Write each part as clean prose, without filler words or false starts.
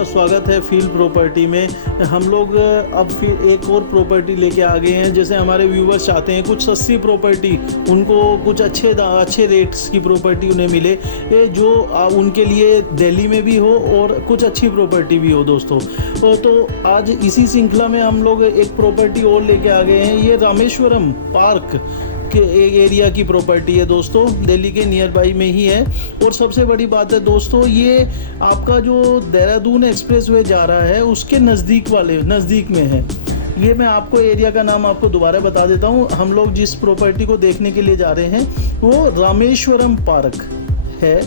आपका स्वागत है फील्ड प्रॉपर्टी में। हम लोग अब फिर एक और प्रॉपर्टी लेके आ गए हैं। जैसे हमारे व्यूवर्स चाहते हैं कुछ सस्ती प्रॉपर्टी, उनको कुछ अच्छे रेट्स की प्रॉपर्टी उन्हें मिले, ये जो उनके लिए दिल्ली में भी हो और कुछ अच्छी प्रॉपर्टी भी हो दोस्तों। तो आज इसी श्रृंखला में हम लोग एक प्रॉपर्टी और लेके आ गए हैं। ये रामेश्वरम पार्क के एरिया की प्रॉपर्टी है दोस्तों, दिल्ली के नियर बाई में ही है। और सबसे बड़ी बात है दोस्तों, ये आपका जो देहरादून एक्सप्रेसवे जा रहा है उसके नज़दीक में है। ये मैं आपको एरिया का नाम आपको दोबारा बता देता हूँ। हम लोग जिस प्रॉपर्टी को देखने के लिए जा रहे हैं वो रामेश्वरम पार्क है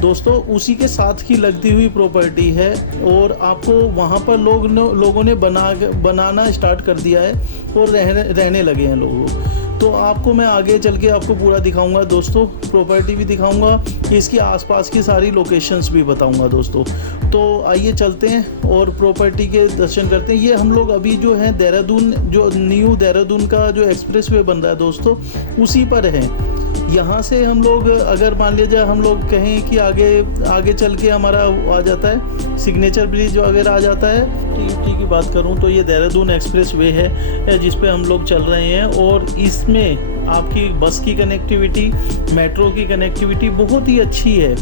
दोस्तों, उसी के साथ की लगती हुई प्रॉपर्टी है। और आपको वहाँ पर लोगों ने बनाना स्टार्ट कर दिया है और रहने लगे हैं लोग। तो आपको मैं आगे चल के आपको पूरा दिखाऊंगा दोस्तों, प्रॉपर्टी भी दिखाऊंगा, इसके आसपास की सारी लोकेशंस भी बताऊंगा दोस्तों। तो आइए चलते हैं और प्रॉपर्टी के दर्शन करते हैं। ये हम लोग अभी जो है देहरादून, जो न्यू देहरादून का जो एक्सप्रेसवे बन रहा है दोस्तों, उसी पर है। यहाँ से हम लोग अगर मान लीजिए हम लोग कहें कि आगे चल के हमारा आ जाता है सिग्नेचर ब्रिज वगैरह आ जाता है। टी की बात करूँ तो ये देहरादून एक्सप्रेसवे है जिस पे हम लोग चल रहे हैं। और इसमें आपकी बस की कनेक्टिविटी, मेट्रो की कनेक्टिविटी बहुत ही अच्छी है।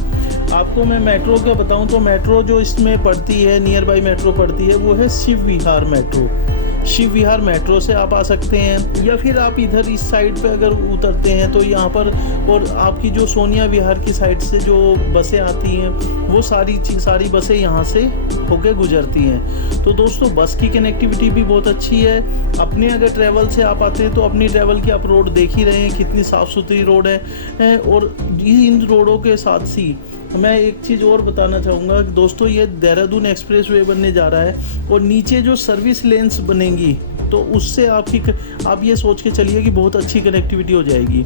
आपको मैं मेट्रो का बताऊं तो मेट्रो जो इसमें पड़ती है, नियर बाई मेट्रो पड़ती है, वो है शिव विहार मेट्रो। शिव विहार मेट्रो से आप आ सकते हैं, या फिर आप इधर इस साइड पे अगर उतरते हैं तो यहाँ पर, और आपकी जो सोनिया विहार की साइड से जो बसें आती हैं वो सारी बसें यहाँ से होके गुजरती हैं। तो दोस्तों बस की कनेक्टिविटी भी बहुत अच्छी है। अपने अगर ट्रैवल से आप आते हैं तो अपनी ट्रैवल की आप रोड देख ही रहे हैं कितनी साफ़ सुथरी रोड है। और इन रोडों के साथ ही मैं एक चीज़ और बताना चाहूँगा कि दोस्तों ये देहरादून एक्सप्रेसवे बनने जा रहा है और नीचे जो सर्विस लेन्स बनेंगी तो उससे आप ये सोच के चलिए कि बहुत अच्छी कनेक्टिविटी हो जाएगी।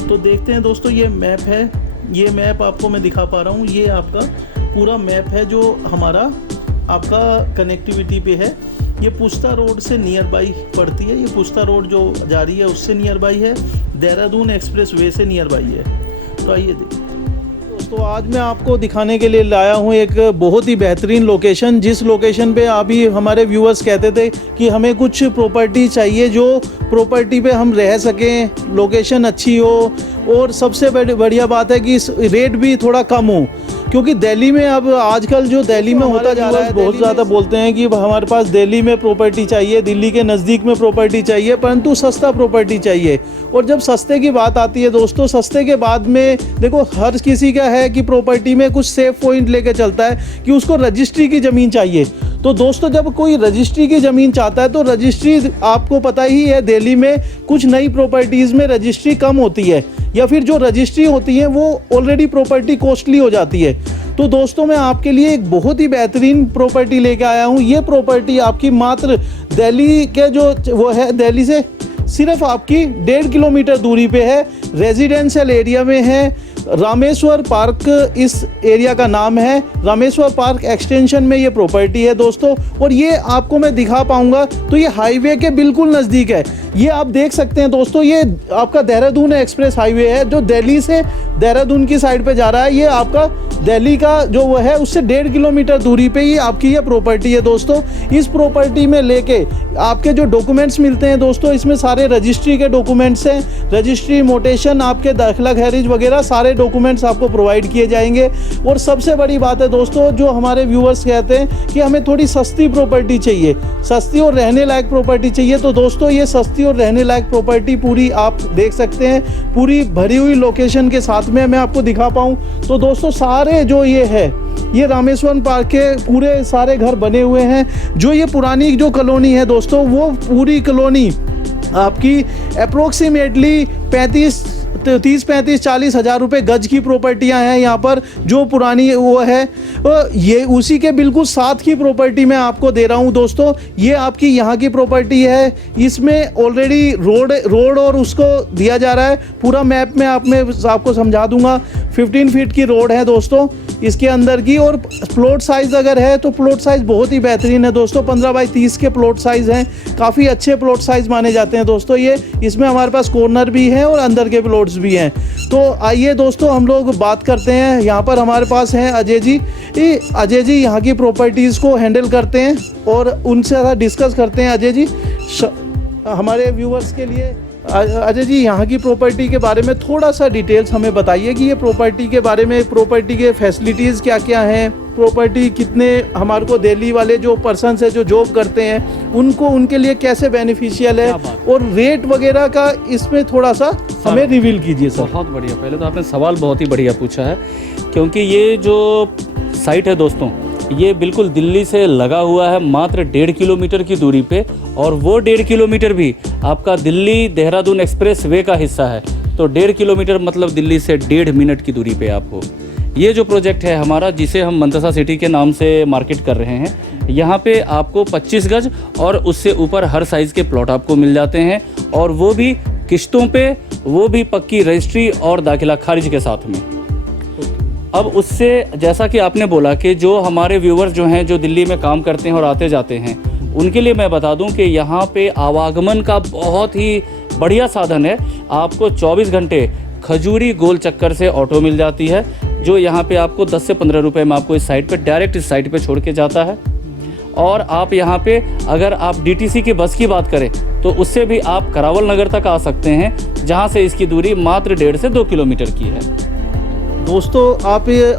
तो देखते हैं दोस्तों, ये मैप है, ये मैप आपको मैं दिखा पा रहा हूँ। ये आपका पूरा मैप है जो हमारा आपका कनेक्टिविटी पे है। ये पुस्ता रोड से नियर बाई पड़ती है। ये पुस्ता रोड जो जा रही है उससे नियर बाई है, देहरादून एक्सप्रेसवे से नियर बाई है। तो आइए देखिए दोस्तों, आज मैं आपको दिखाने के लिए लाया हूँ एक बहुत ही बेहतरीन लोकेशन। जिस लोकेशन पे अभी हमारे व्यूअर्स कहते थे कि हमें कुछ प्रॉपर्टी चाहिए जो प्रॉपर्टी पे हम रह सकें, लोकेशन अच्छी हो, और सबसे बढ़िया बात है कि रेट भी थोड़ा कम हो। क्योंकि दिल्ली में अब आजकल जो दिल्ली में होता जा रहा है, बहुत ज़्यादा बोलते हैं कि हमारे पास दिल्ली में प्रॉपर्टी चाहिए, दिल्ली के नज़दीक में प्रॉपर्टी चाहिए, परंतु सस्ता प्रॉपर्टी चाहिए। और जब सस्ते की बात आती है दोस्तों, सस्ते के बाद में देखो हर किसी का है कि प्रॉपर्टी में कुछ सेफ पॉइंट लेके चलता है कि उसको रजिस्ट्री की ज़मीन चाहिए। तो दोस्तों जब कोई रजिस्ट्री की ज़मीन चाहता है तो रजिस्ट्री, आपको पता ही है दिल्ली में कुछ नई प्रॉपर्टीज़ में रजिस्ट्री कम होती है, या फिर जो रजिस्ट्री होती है वो ऑलरेडी प्रॉपर्टी कॉस्टली हो जाती है। तो दोस्तों मैं आपके लिए एक बहुत ही बेहतरीन प्रॉपर्टी लेके आया हूँ। ये प्रॉपर्टी आपकी मात्र दिल्ली के जो वो है, दिल्ली से सिर्फ आपकी 1.5 किलोमीटर दूरी पे है, रेजिडेंशियल एरिया में है। रामेश्वर पार्क इस एरिया का नाम है। रामेश्वर पार्क एक्सटेंशन में ये प्रॉपर्टी है दोस्तों। और ये आपको मैं दिखा पाऊंगा तो ये हाईवे के बिल्कुल नज़दीक है। ये आप देख सकते हैं दोस्तों, ये आपका देहरादून एक्सप्रेस हाईवे है जो दिल्ली से देहरादून की साइड पे जा रहा है। ये आपका दिल्ली का जो वो है उससे 1.5 किलोमीटर दूरी पे ही आपकी ये प्रॉपर्टी है दोस्तों। इस प्रॉपर्टी में लेके आपके जो डॉक्यूमेंट्स मिलते हैं दोस्तों, इसमें सारे रजिस्ट्री के डॉक्यूमेंट्स हैं, रजिस्ट्री, मोटेशन, आपके दाखिला खैरिज वगैरह सारे डॉक्यूमेंट्स आपको प्रोवाइड किए जाएंगे। और सबसे बड़ी बात है दोस्तों, जो हमारे व्यूअर्स कहते हैं कि हमें थोड़ी सस्ती प्रॉपर्टी चाहिए, सस्ती और रहने लायक प्रॉपर्टी चाहिए, तो दोस्तों ये सस्ती और रहने लायक प्रॉपर्टी पूरी आप देख सकते हैं। पूरी भरी हुई लोकेशन के साथ में मैं आपको दिखा पाऊँ तो दोस्तों सारे जो ये है, ये रामेश्वरम पार्क के पूरे सारे घर बने हुए हैं। जो ये पुरानी जो कॉलोनी है दोस्तों, वो पूरी कॉलोनी आपकी अप्रोक्सीमेटली 30-40 हज़ार रुपये गज की प्रॉपर्टियां हैं यहाँ पर। जो पुरानी वो है ये उसी के बिल्कुल साथ की प्रॉपर्टी मैं आपको दे रहा हूँ दोस्तों। ये आपकी यहाँ की प्रॉपर्टी है, इसमें ऑलरेडी रोड और उसको दिया जा रहा है। पूरा मैप में आपको समझा दूंगा। 15 फीट की रोड है दोस्तों। इसके अंदर की। और प्लॉट साइज़ अगर है तो प्लॉट साइज़ बहुत ही बेहतरीन है दोस्तों, 15 बाई 30 के प्लॉट साइज़ हैं, काफ़ी अच्छे प्लॉट साइज़ माने जाते हैं दोस्तों ये। इसमें हमारे पास कॉर्नर भी हैं और अंदर के प्लॉट्स भी हैं। तो आइए दोस्तों हम लोग बात करते हैं। यहाँ पर हमारे पास हैं अजय जी। अजय जी यहाँ की प्रॉपर्टीज़ को हैंडल करते हैं और उनसे ज़्यादा डिस्कस करते हैं। अजय जी हमारे व्यूवर्स के लिए, अजय जी यहाँ की प्रॉपर्टी के बारे में थोड़ा सा डिटेल्स हमें बताइए कि ये प्रॉपर्टी के बारे में, प्रॉपर्टी के फैसिलिटीज़ क्या क्या हैं, प्रॉपर्टी कितने हमारे को दिल्ली वाले जो पर्सन्स है जो जॉब करते हैं उनको, उनके लिए कैसे बेनिफिशियल है, और रेट वगैरह का इसमें थोड़ा सा हमें रिवील कीजिए सर। बहुत बढ़िया, पहले तो आपने सवाल बहुत ही बढ़िया पूछा है, क्योंकि ये जो साइट है दोस्तों ये बिल्कुल दिल्ली से लगा हुआ है, मात्र 1.5 किलोमीटर की दूरी पे। और वो 1.5 किलोमीटर भी आपका दिल्ली देहरादून एक्सप्रेस वे का हिस्सा है। तो 1.5 किलोमीटर मतलब दिल्ली से 1.5 मिनट की दूरी पे आप हो। ये जो प्रोजेक्ट है हमारा, जिसे हम मंतसा सिटी के नाम से मार्केट कर रहे हैं, यहाँ पे आपको 25 गज और उससे ऊपर हर साइज़ के प्लॉट आपको मिल जाते हैं, और वो भी किश्तों पे, वो भी पक्की रजिस्ट्री और दाखिला खारिज के साथ में। अब उससे, जैसा कि आपने बोला कि जो हमारे व्यूवर्स जो हैं जो दिल्ली में काम करते हैं और आते जाते हैं, उनके लिए मैं बता दूं कि यहाँ पे आवागमन का बहुत ही बढ़िया साधन है। आपको 24 घंटे खजूरी गोल चक्कर से ऑटो मिल जाती है, जो यहाँ पे आपको 10 से 15 रुपए में आपको इस साइट पे, डायरेक्ट इस साइट पे छोड़ के जाता है। और आप यहाँ पे अगर आप डीटीसी की बस की बात करें तो उससे भी आप करावल नगर तक आ सकते हैं, जहाँ से इसकी दूरी मात्र 1.5 से 2 किलोमीटर की है। दोस्तों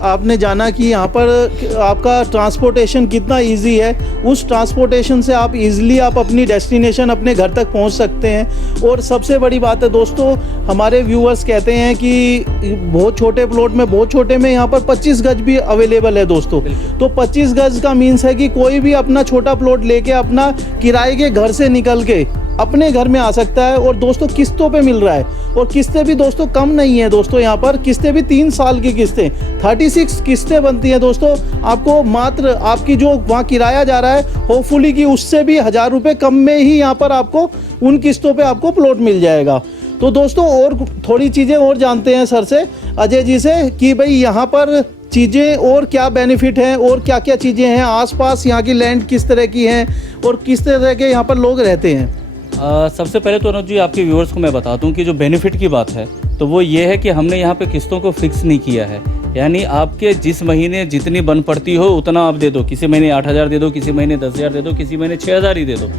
आपने जाना कि यहाँ पर आपका ट्रांसपोर्टेशन कितना इजी है। उस ट्रांसपोर्टेशन से आप इजीली आप अपनी डेस्टिनेशन, अपने घर तक पहुँच सकते हैं। और सबसे बड़ी बात है दोस्तों, हमारे व्यूअर्स कहते हैं कि बहुत छोटे प्लॉट में, बहुत छोटे में यहाँ पर 25 गज भी अवेलेबल है दोस्तों। तो 25 गज का मीन्स है कि कोई भी अपना छोटा प्लॉट लेके अपना किराए के घर से निकल के अपने घर में आ सकता है। और दोस्तों किस्तों पे मिल रहा है, और किस्तें भी दोस्तों कम नहीं है दोस्तों। यहाँ पर किस्तें भी 3 साल की किस्तें, 36 किस्तें बनती हैं दोस्तों। आपको मात्र आपकी जो वहाँ किराया जा रहा है, होपफुली कि उससे भी 1000 रुपये कम में ही यहाँ पर आपको उन किस्तों पे आपको प्लॉट मिल जाएगा। तो दोस्तों और थोड़ी चीज़ें और जानते हैं सर से, अजय जी से, कि भाई यहाँ पर चीज़ें और क्या बेनिफिट हैं और क्या क्या चीज़ें हैं, आसपास यहाँ की लैंड किस तरह की हैं और किस तरह के यहाँ पर लोग रहते हैं। सबसे पहले तो अनुज जी आपके व्यूअर्स को मैं बता दूं कि जो बेनिफिट की बात है तो वो ये है कि हमने यहाँ पे किस्तों को फिक्स नहीं किया है। यानी आपके जिस महीने जितनी बन पड़ती हो उतना आप दे दो, किसी महीने 8,000 दे दो, किसी महीने 10,000 दे दो, किसी महीने 6,000 ही दे दो।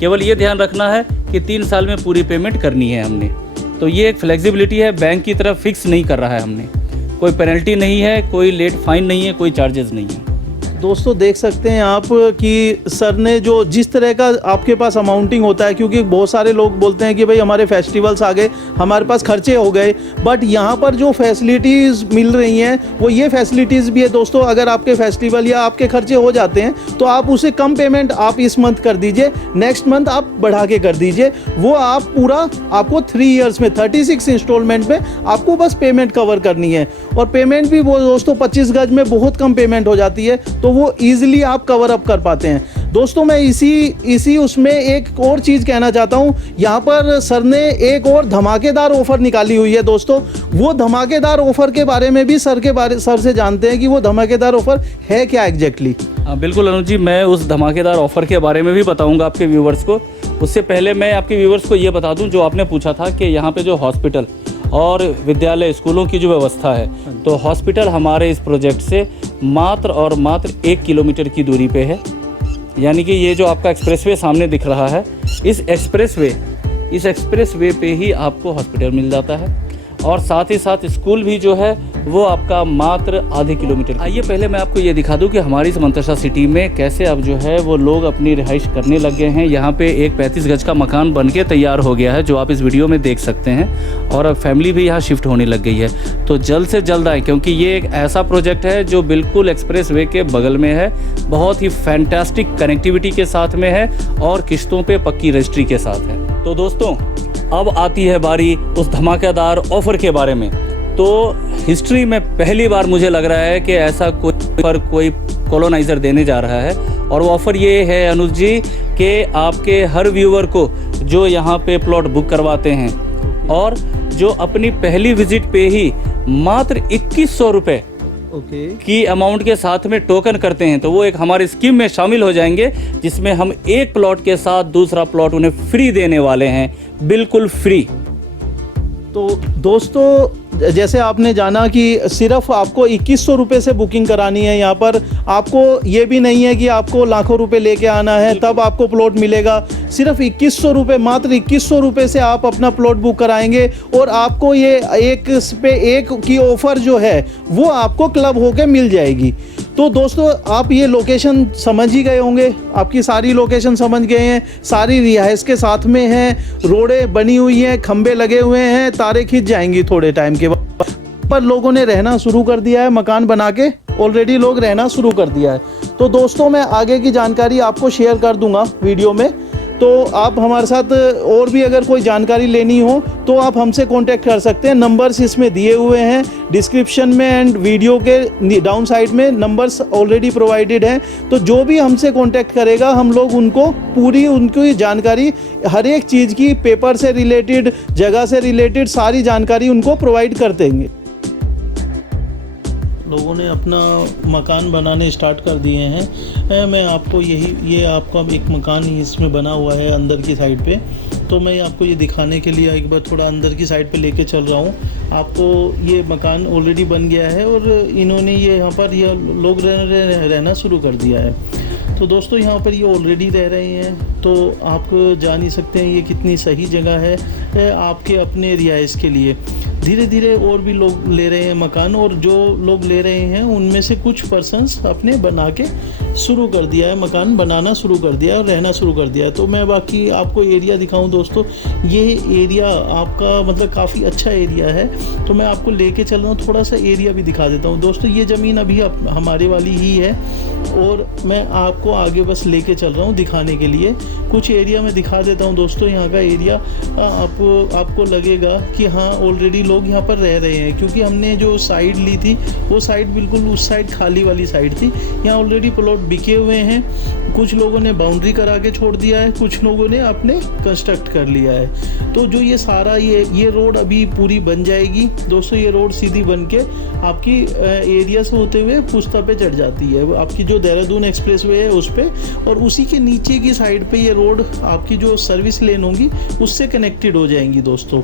केवल ये ध्यान रखना है कि 3 साल में पूरी पेमेंट करनी है हमने। तो ये एक फ्लेक्सिबिलिटी है, बैंक की तरफ फिक्स नहीं कर रहा है हमने। कोई पेनल्टी नहीं है, कोई लेट फाइन नहीं है, कोई चार्जेस नहीं है। दोस्तों देख सकते हैं आप कि सर ने जो जिस तरह का आपके पास अमाउंटिंग होता है, क्योंकि बहुत सारे लोग बोलते हैं कि भाई हमारे फेस्टिवल्स आ गए, हमारे पास खर्चे हो गए, बट यहाँ पर जो फैसिलिटीज़ मिल रही हैं वो ये फैसिलिटीज़ भी है दोस्तों। अगर आपके फेस्टिवल या आपके खर्चे हो जाते हैं तो आप उसे कम पेमेंट आप इस मंथ कर दीजिए, नेक्स्ट मंथ आप बढ़ा के कर दीजिए। वो आप पूरा आपको 3 ईयर्स में 36 इंस्टॉलमेंट में आपको बस पेमेंट कवर करनी है। और पेमेंट भी वो दोस्तों 25 गज में बहुत कम पेमेंट हो जाती है, तो वो ईजिली आप कवर अप कर पाते हैं। दोस्तों मैं इसी उसमें एक और चीज़ कहना चाहता हूँ। यहाँ पर सर ने एक और धमाकेदार ऑफ़र निकाली हुई है दोस्तों। वो धमाकेदार ऑफ़र के बारे में भी सर से जानते हैं कि वो धमाकेदार ऑफ़र है क्या एग्जैक्टली। बिल्कुल अनुज जी, मैं उस धमाकेदार ऑफ़र के बारे में भी बताऊँगा आपके व्यूवर्स को। उससे पहले मैं आपके व्यूवर्स को ये बता दूँ, जो आपने पूछा था कि यहाँ पर जो हॉस्पिटल और विद्यालय, स्कूलों की जो व्यवस्था है, तो हॉस्पिटल हमारे इस प्रोजेक्ट से मात्र और मात्र 1 किलोमीटर की दूरी पे है। यानी कि ये जो आपका एक्सप्रेसवे सामने दिख रहा है, इस एक्सप्रेसवे पे ही आपको हॉस्पिटल मिल जाता है, और साथ ही साथ स्कूल भी जो है वो आपका मात्र आधे किलोमीटर। आइए पहले मैं आपको ये दिखा दूं कि हमारी इस मंतसा सिटी में कैसे अब जो है वो लोग अपनी रिहाइश करने लग गए हैं। यहाँ पे एक 35 गज का मकान बनके तैयार हो गया है, जो आप इस वीडियो में देख सकते हैं, और अब फैमिली भी यहाँ शिफ्ट होने लग गई है। तो जल्द से जल्द आए, क्योंकि ये एक ऐसा प्रोजेक्ट है जो बिल्कुल एक्सप्रेस वे के बगल में है, बहुत ही फैंटास्टिक कनेक्टिविटी के साथ में है, और किश्तों पर पक्की रजिस्ट्री के साथ है। तो दोस्तों अब आती है बारी उस धमाकेदार ऑफ़र के बारे में। तो हिस्ट्री में पहली बार मुझे लग रहा है कि ऐसा कोई कॉलोनाइज़र देने जा रहा है, और वो ऑफ़र ये है अनुज जी कि आपके हर व्यूअर को जो यहाँ पे प्लॉट बुक करवाते हैं और जो अपनी पहली विजिट पे ही मात्र 2100 रुपये ओके। की अमाउंट के साथ में टोकन करते हैं, तो वो एक हमारी स्कीम में शामिल हो जाएंगे, जिसमें हम एक प्लॉट के साथ दूसरा प्लॉट उन्हें फ्री देने वाले हैं, बिल्कुल फ्री। तो दोस्तों जैसे आपने जाना कि सिर्फ आपको 2100 रुपये से बुकिंग करानी है यहाँ पर। आपको ये भी नहीं है कि आपको लाखों रुपए लेके आना है तब आपको प्लॉट मिलेगा। सिर्फ 2100 रुपये, मात्र 2100 रुपये से आप अपना प्लॉट बुक कराएंगे और आपको ये एक पे एक की ऑफ़र जो है वो आपको क्लब होके मिल जाएगी। तो दोस्तों आप ये लोकेशन समझ ही गए होंगे, आपकी सारी लोकेशन समझ गए हैं, सारी रिहाइश के साथ में है, रोडें बनी हुई हैं, खंबे लगे हुए हैं, तारें खींच जाएंगी थोड़े टाइम के बाद। पर लोगों ने रहना शुरू कर दिया है, मकान बना के ऑलरेडी लोग रहना शुरू कर दिया है। तो दोस्तों मैं आगे की जानकारी आपको शेयर कर दूंगा वीडियो में, तो आप हमारे साथ और भी अगर कोई जानकारी लेनी हो तो आप हमसे कांटेक्ट कर सकते हैं। नंबर्स इसमें दिए हुए हैं डिस्क्रिप्शन में एंड वीडियो के डाउन साइड में नंबर्स ऑलरेडी प्रोवाइडेड हैं। तो जो भी हमसे कांटेक्ट करेगा हम लोग उनको पूरी उनकी जानकारी, हर एक चीज़ की, पेपर से रिलेटेड, जगह से रिलेटेड सारी जानकारी उनको प्रोवाइड कर देंगे। लोगों ने अपना मकान बनाने स्टार्ट कर दिए हैं। मैं आपको ये आपका एक मकान इसमें बना हुआ है अंदर की साइड पे, तो मैं आपको ये दिखाने के लिए एक बार थोड़ा अंदर की साइड पे लेके चल रहा हूँ आपको। ये मकान ऑलरेडी बन गया है और इन्होंने ये यहाँ पर ये लोग रहना शुरू कर दिया है। तो दोस्तों यहाँ पर ये ऑलरेडी रह रहे हैं, तो आप जान ही सकते हैं ये कितनी सही जगह है आपके अपने रिहाइश के लिए। धीरे धीरे और भी लोग ले रहे हैं मकान, और जो लोग ले रहे हैं उनमें से कुछ पर्सन्स अपने बना के शुरू कर दिया है, मकान बनाना शुरू कर दिया है और रहना शुरू कर दिया है। तो मैं बाकी आपको एरिया दिखाऊं दोस्तों, ये एरिया आपका मतलब काफ़ी अच्छा एरिया है, तो मैं आपको लेके चल रहा हूँ, थोड़ा सा एरिया भी दिखा देता हूँ। दोस्तों ये ज़मीन अभी हमारे वाली ही है और मैं आपको आगे बस लेके चल रहा हूँ दिखाने के लिए। कुछ एरिया में दिखा देता हूँ दोस्तों। यहाँ का एरिया आपको लगेगा कि हाँ ऑलरेडी लोग यहाँ पर रह रहे हैं, क्योंकि हमने जो साइड ली थी वो साइड बिल्कुल उस साइड खाली वाली साइड थी। यहाँ ऑलरेडी प्लॉट बिके हुए हैं, कुछ लोगों ने बाउंड्री करा के छोड़ दिया है, कुछ लोगों ने अपने कंस्ट्रक्ट कर लिया है। तो जो ये सारा ये रोड अभी पूरी बन जाएगी दोस्तों। ये रोड सीधी बन के आपकी एरिया से होते हुए पुस्ता पे चढ़ जाती है, आपकी जो देहरादून एक्सप्रेसवे है उस पे, और उसी के नीचे की साइड पे ये रोड आपकी जो सर्विस लेन होगी उससे कनेक्टेड हो जाएंगी दोस्तों।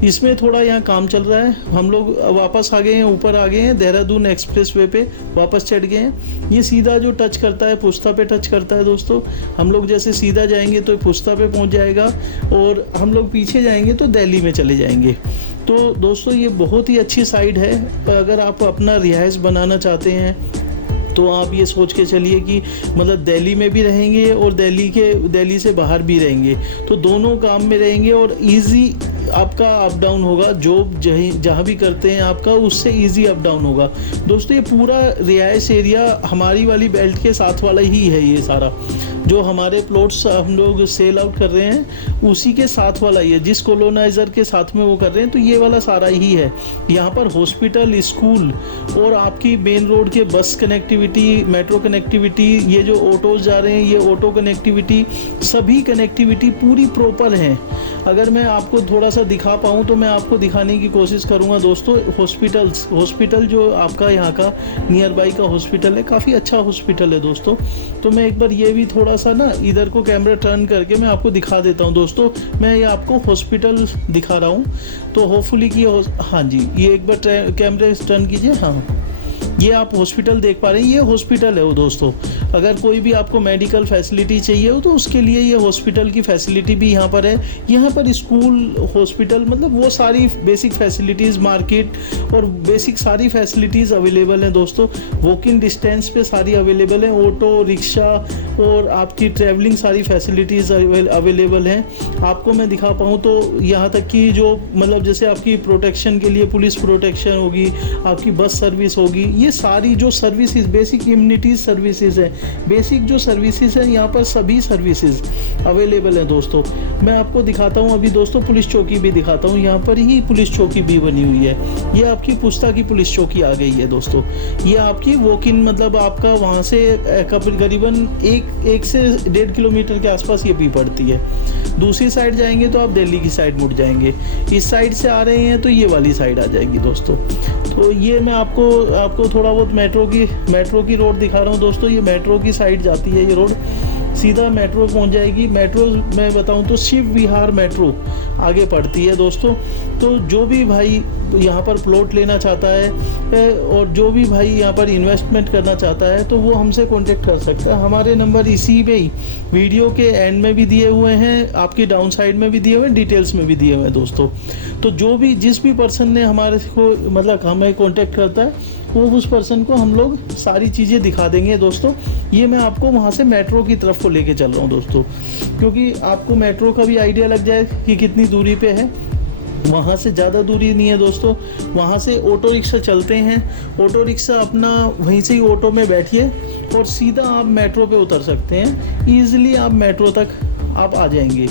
इसमें थोड़ा यहाँ काम चल रहा है, हम लोग वापस आ गए हैं, ऊपर आ गए हैं, देहरादून एक्सप्रेसवे पे वापस चढ़ गए हैं। ये सीधा जो टच करता है पुस्ता पे टच करता है दोस्तों। हम लोग जैसे सीधा जाएंगे तो पुस्ता पे पहुँच जाएगा, और हम लोग पीछे जाएंगे तो दिल्ली में चले जाएंगे। तो दोस्तों ये बहुत ही अच्छी साइड है। अगर आप अपना रिहाइश बनाना चाहते हैं तो आप ये सोच के चलिए कि मतलब दिल्ली में भी रहेंगे और दिल्ली से बाहर भी रहेंगे, तो दोनों काम में रहेंगे और इजी आपका अप डाउन होगा। जॉब जहाँ भी करते हैं आपका उससे इजी अप डाउन होगा दोस्तों। ये पूरा रिहाइश एरिया हमारी वाली बेल्ट के साथ वाला ही है। ये सारा जो हमारे प्लॉट्स हम लोग सेल आउट कर रहे हैं उसी के साथ वाला ही है, जिस कॉलोनाइज़र के साथ में वो कर रहे हैं, तो ये वाला सारा ही है। यहाँ पर हॉस्पिटल, स्कूल और आपकी मेन रोड के बस कनेक्टिविटी, मेट्रो कनेक्टिविटी, ये जो ऑटोज़ जा रहे हैं ये ऑटो कनेक्टिविटी, सभी कनेक्टिविटी पूरी प्रॉपर है। अगर मैं आपको थोड़ा सा दिखा पाऊँ तो मैं आपको दिखाने की कोशिश करूँगा दोस्तों। हॉस्पिटल जो आपका यहाँ का नियर बाई का हॉस्पिटल है, काफ़ी अच्छा हॉस्पिटल है दोस्तों। तो मैं एक बार ये भी थोड़ा सा ना इधर को कैमरा टर्न करके मैं आपको दिखा देता हूँ दोस्तों। मैं ये आपको हॉस्पिटल दिखा रहा हूँ, तो होपफुली कि हाँ जी, ये एक बार कैमरे टर्न कीजिए। हाँ, ये आप हॉस्पिटल देख पा रहे हैं, ये हॉस्पिटल है वो दोस्तों। अगर कोई भी आपको मेडिकल फैसिलिटी चाहिए हो तो उसके लिए ये हॉस्पिटल की फैसिलिटी भी यहाँ पर है। यहाँ पर स्कूल, हॉस्पिटल, मतलब वो सारी बेसिक फैसिलिटीज़, मार्केट और बेसिक सारी फैसिलिटीज़ अवेलेबल हैं दोस्तों। वॉक इन डिस्टेंस पे सारी अवेलेबल हैं, ऑटो, रिक्शा और आपकी ट्रैवलिंग सारी फैसिलिटीज़ अवेलेबल हैं। आपको मैं दिखा पाऊँ तो यहाँ तक कि जो मतलब जैसे आपकी प्रोटेक्शन के लिए पुलिस प्रोटेक्शन होगी, आपकी बस सर्विस होगी, ये सारी जो सर्विसेज, बेसिक इम्यूनिटीज सर्विसेज है बेसिक जो सर्विसेज हैं यहाँ पर सभी सर्विसेज अवेलेबल हैं दोस्तों। मैं आपको दिखाता हूँ अभी दोस्तों, पुलिस चौकी भी दिखाता हूँ। यहाँ पर ही पुलिस चौकी भी बनी हुई है। ये आपकी पुस्ता की पुलिस चौकी आ गई है दोस्तों। ये आपकी वॉक इन, मतलब आपका वहाँ से करीबन एक से 1.5 किलोमीटर के आसपास ये भी पड़ती है। दूसरी साइड जाएंगे तो आप दिल्ली की साइड मुड़ जाएंगे। इस साइड से आ रहे हैं तो ये वाली साइड आ जाएगी दोस्तों। तो ये मैं आपको थोड़ा बहुत मेट्रो की रोड दिखा रहा हूँ दोस्तों। ये मेट्रो की साइड जाती है ये रोड, सीधा मेट्रो पहुंच जाएगी। मेट्रो मैं बताऊं तो शिव विहार मेट्रो आगे पड़ती है दोस्तों। तो जो भी भाई यहाँ पर प्लॉट लेना चाहता है और जो भी भाई यहाँ पर इन्वेस्टमेंट करना चाहता है तो वो हमसे कांटेक्ट कर सकता है। हमारे नंबर इसी में ही वीडियो के एंड में भी दिए हुए हैं, आपकी डाउन साइड में भी दिए हुए हैं, डिटेल्स में भी दिए हुए हैं दोस्तों। तो जिस भी पर्सन ने हमारे को मतलब हमें कांटेक्ट करता है वो उस पर्सन को हम लोग सारी चीज़ें दिखा देंगे दोस्तों। ये मैं आपको वहाँ से मेट्रो की तरफ को लेके चल रहा हूँ दोस्तों, क्योंकि आपको मेट्रो का भी आइडिया लग जाए कि कितनी दूरी पे है। वहाँ से ज़्यादा दूरी नहीं है दोस्तों। वहाँ से ऑटो रिक्शा चलते हैं, ऑटो रिक्शा अपना वहीं से ही ऑटो में बैठिए और सीधा आप मेट्रो पे उतर सकते हैं। ईज़िली आप मेट्रो तक आप आ जाएंगे।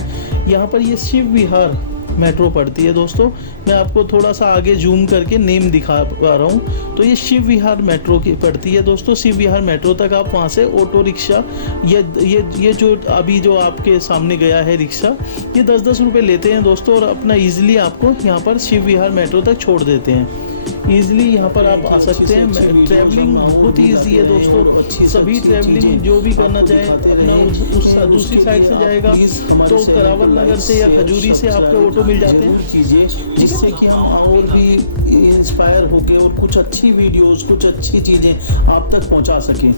यहाँ पर ये शिव विहार मेट्रो पड़ती है दोस्तों। मैं आपको थोड़ा सा आगे जूम करके नेम दिखा पा रहा हूँ। तो ये शिव विहार मेट्रो की पड़ती है दोस्तों। शिव विहार मेट्रो तक आप वहाँ से ऑटो रिक्शा, ये जो अभी जो आपके सामने गया है रिक्शा, ये 10-10 रुपये लेते हैं दोस्तों और अपना ईजिली आपको यहाँ पर शिव विहार मेट्रो तक छोड़ देते हैं। ईजिली यहाँ पर आप आ सकते हैं। ट्रैवलिंग बहुत ईजी है दोस्तों। सभी ट्रैवलिंग जो भी करना चाहे अपना उस दूसरी साइड से जाएगा तो करावल नगर से या खजूरी से आपको ऑटो मिल जाते हैं, जिससे कि हम और भी इंस्पायर होके और कुछ अच्छी वीडियोस, कुछ अच्छी चीज़ें आप तक पहुँचा सकें।